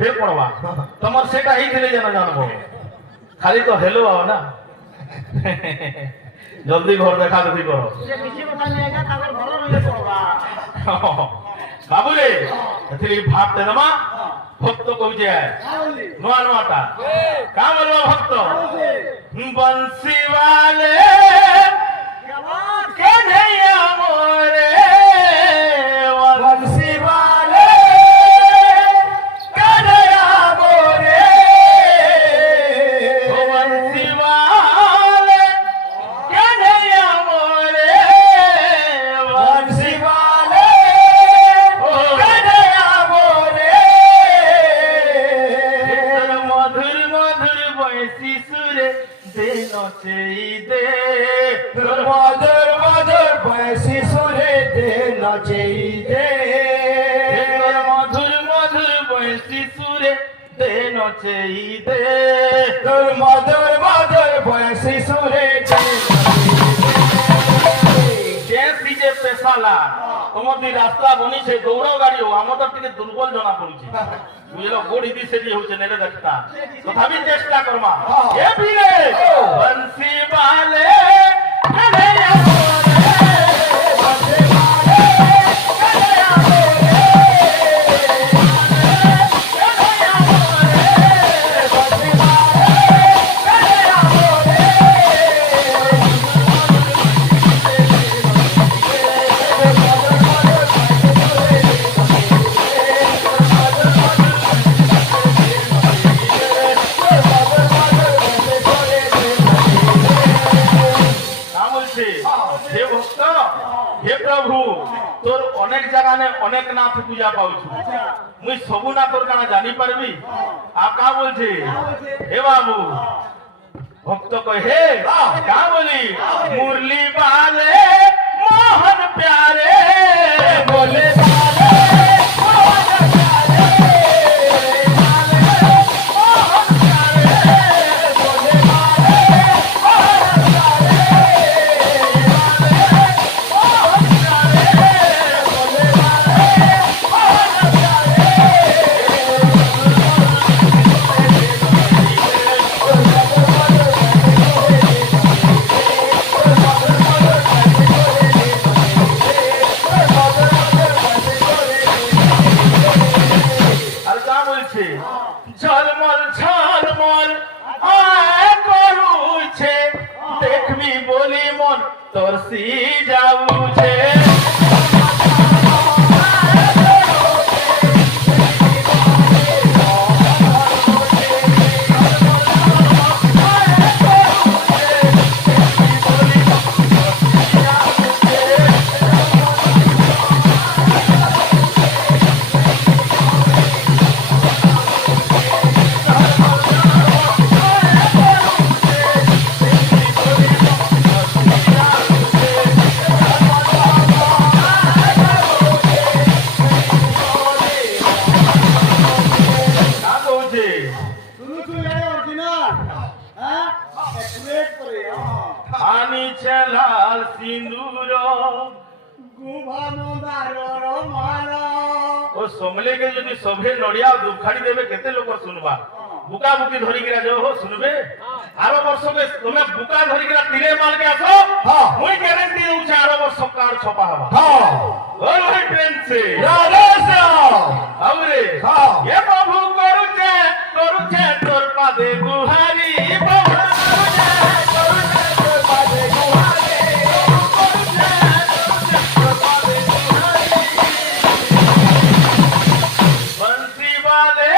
ফের পড়বা তোমার সেটা এইখানে যেন জানবো খালি তো হেলো আও না জলদি ঘর দেখা দেখি করো বাবুরে এথিলি ভাবতে দেমা ভক্ত কইছে নোয়া নোয়াটা কা বলবা ভক্ত বংশী वाले कन्हैया मोरे बंसी वाले कन्हैया मोरे बंसी वाले कन्हैया मोरे बंसी वाले कन्हैया मोरे मधुर मधुर बंसी सुरे दे नचे दे मधुर मधुर बंसी सुरे दे नचे दे मधुर मधुर बंसी सुरे दे नचे दे मधुर मधुर बंसी सुरे दे जे पेशाला তোমার রাস্তা বনিছে দৌড়াও গাড়িও আমাদের টিকে দুর্বল জনা পড়ছে বুঝলো গোড়ি দিছে যে হচ্ছে নেড়ে দেখতা তথাপি চেষ্টা করবা এ পীরে বংশী वाले कन्हैया হে ভক্ত হে প্রভু তোর অনেক জায়গানে অনেক নাথ পূজা পাউছু মুই সবু না তোর কানা জানি পারবি আকা বলছে হে বাবু ভক্ত কয় হে কা বলি মুরলি वाले मोहन प्यारे बोले ঝলমল ঝলমল আয় করুছে দেখবি বলি মন তরসি যাউছে লাল সিন্দুর ও সমলে কে যদি সভে নড়িয়া দুখাড়ি দেবে কেতে লোক শুনবা বুকা বুকি ধরি গিরা যাও হো শুনবে আরো বর্ষ কে তুমি বুকা ধরি গিরা তীরে মাল কে আসো মুই গ্যারান্টি দউছি আরো বর্ষ কার ছপা হবা ওই ওই ট্রেন সে আরে এ প্রভু করুছে করুছে তোর পাদে গুহারি প্রভু बंसी वाले